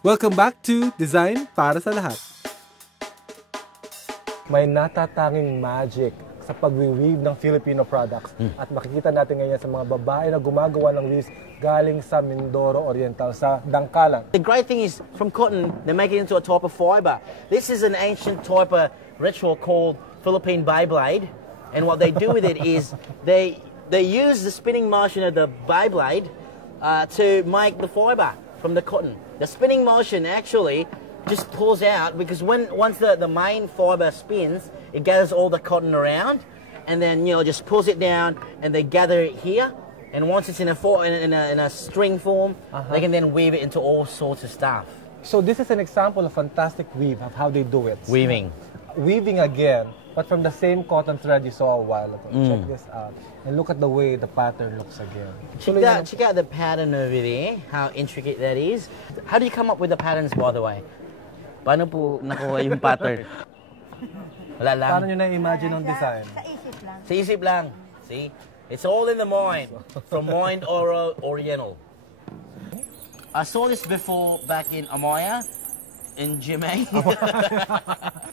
Welcome back to Design para sa Lahat. May natatanging magic sa pag-weave ng Filipino products at makikita natin ngayon sa mga babae na gumagawa ng weaves galing sa Mindoro Oriental, sa Dangkalan. The great thing is, from cotton, they make it into a type of fiber. This is an ancient type of ritual called Philippine Beyblade, and what they do with it is they use the spinning motion of the Beyblade to make the fiber from the cotton. The spinning motion actually just pulls out, because once the main fiber spins, it gathers all the cotton around, and then just pulls it down, and they gather it here. And once it's in a string form, they can then weave it into all sorts of stuff. So this is an example of fantastic weave of how they do it. Weaving. Weaving again, but from the same cotton thread you saw a while ago. Check this out. And look at the way the pattern looks again. Check out the pattern over there, how intricate that is. How do you come up with the patterns, by the way? Paano po nakuha yung pattern? Wala lang. Paano nyo na-imagine ang design? Sa isip lang. Sa isip lang. See? It's all in the mind. From Mind Oriental. I saw this before back in Amaya, in Jimmy.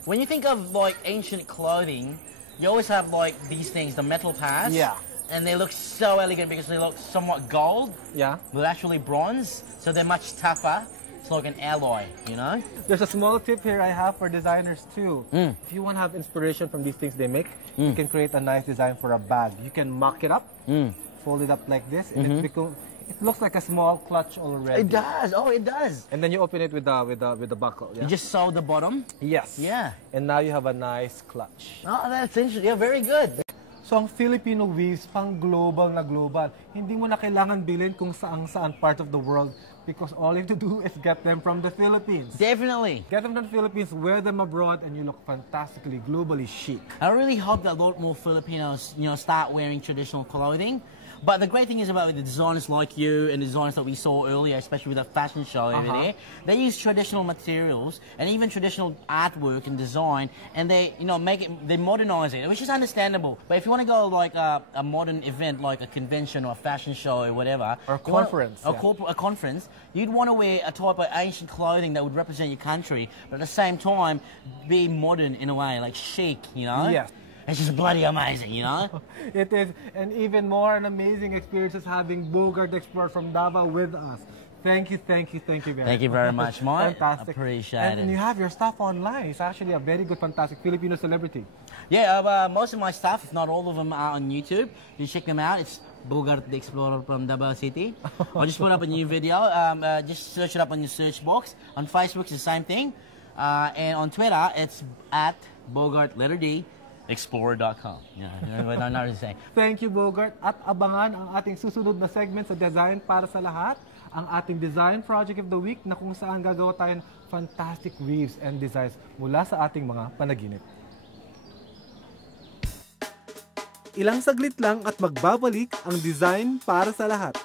When you think of like ancient clothing, you always have like these things, the metal pads. Yeah. And they look so elegant because they look somewhat gold. Yeah. But actually bronze, so they're much tougher. It's like an alloy, you know? There's a small tip here I have for designers too. If you want to have inspiration from these things they make, you can create a nice design for a bag. You can mock it up, fold it up like this, and it looks like a small clutch already. It does. Oh, it does. And then you open it with the buckle. Yeah? You just sew the bottom. Yes. Yeah. And now you have a nice clutch. Oh, that's interesting. Yeah, very good. So ang Filipino weaves, pang global na global. Hindi mo na kailangan bilhin kung saan part of the world, because all you have to do is get them from the Philippines. Definitely. Get them from the Philippines, wear them abroad, and you look fantastically, globally chic. I really hope that a lot more Filipinos, start wearing traditional clothing. But the great thing is about the designers like you and the designers that we saw earlier, especially with the fashion show over there, they use traditional materials and even traditional artwork and design, and they, they modernize it, which is understandable. But if you want to go like a modern event, like a convention or a fashion show or whatever, or a conference, a conference, you'd want to wear a type of ancient clothing that would represent your country, but at the same time be modern in a way, like chic, Yes. It's just bloody amazing, It is, and even more an amazing experience is having Bogart Explorer from Davao with us. Thank you very much. Thank you very much, Mike. Fantastic. Appreciate it. And you have your stuff online. It's actually a very good, fantastic Filipino celebrity. Yeah, most of my stuff, if not all of them, are on YouTube. You check them out. It's Bogart the Explorer from Davao City. I'll just put up a new video. Just search it up on your search box. On Facebook, it's the same thing. And on Twitter, it's at Bogart, letter D, Explorer.com. Not the same. Thank you, Bogart. At abangan ang ating susunod na segment sa Design para sa Lahat, ang ating Design Project of the Week, na kung saan gagawa tayo ng fantastic weaves and designs mula sa ating mga panaginip. Ilang saglit lang at magbabalik ang Design para sa Lahat.